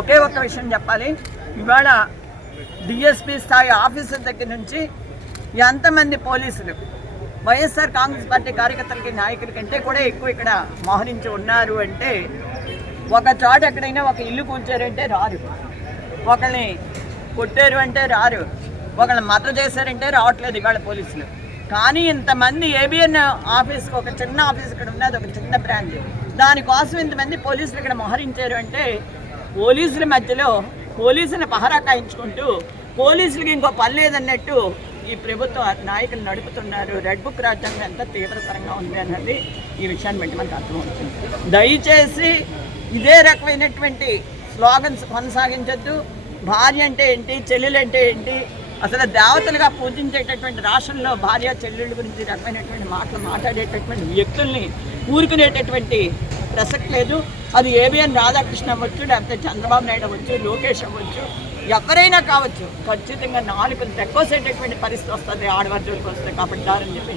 ఒకే ఒక్క విషయం చెప్పాలి. ఇవాళ డిఎస్పీ స్థాయి ఆఫీసర్ దగ్గర నుంచి ఎంతమంది పోలీసులు వైఎస్ఆర్ కాంగ్రెస్ పార్టీ కార్యకర్తలకి నాయకుల కంటే కూడా ఎక్కువ ఇక్కడ మోహరించి ఉన్నారు అంటే, ఒక చోట ఎక్కడైనా ఒక ఇల్లు కూల్చారంటే రారు, ఒకళ్ళని కొట్టారు అంటే రారు, ఒకళ్ళని మద్దతు చేశారంటే రావట్లేదు ఇవాళ పోలీసులు. కానీ ఇంతమంది ఏబిఎన్ ఆఫీస్కి, ఒక చిన్న ఆఫీస్ ఇక్కడ ఉన్నది, ఒక చిన్న బ్రాంచ్, దానికోసం ఇంతమంది పోలీసులు ఇక్కడ మోహరించారు అంటే, పోలీసుల మధ్యలో పోలీసులను పహరా కాయించుకుంటూ పోలీసులకి ఇంకో పని లేదన్నట్టు ఈ ప్రభుత్వ నాయకులు నడుపుతున్నారు. రెడ్ బుక్ రాజ్యాంగం ఎంత తీవ్రతరంగా ఉంది అన్నది ఈ విషయాన్ని బట్టి మనకు అర్థమవుతుంది. దయచేసి ఇదే రకమైనటువంటి స్లోగన్స్ కొనసాగించద్దు. భార్య అంటే ఏంటి, చెల్లెలు అంటే ఏంటి, అసలు దేవతలుగా పూజించేటటువంటి రాష్ట్రంలో భార్య చెల్లెళ్ళ గురించి రకమైనటువంటి మాటలు మాట్లాడేటటువంటి వ్యక్తుల్ని ఊరుకునేటటువంటి ప్రసక్తి లేదు. అది ఏబిఎన్ రాధాకృష్ణ అవ్వచ్చు, లేకపోతే చంద్రబాబు నాయుడు అవ్వచ్చు, లోకేష్ అవ్వచ్చు, ఎవరైనా కావచ్చు. ఖచ్చితంగా నాలుగులు తెక్కోసేటటువంటి పరిస్థితి వస్తుంది ఆడవారి జోలికి వస్తే. కాబట్టి దారని చెప్పి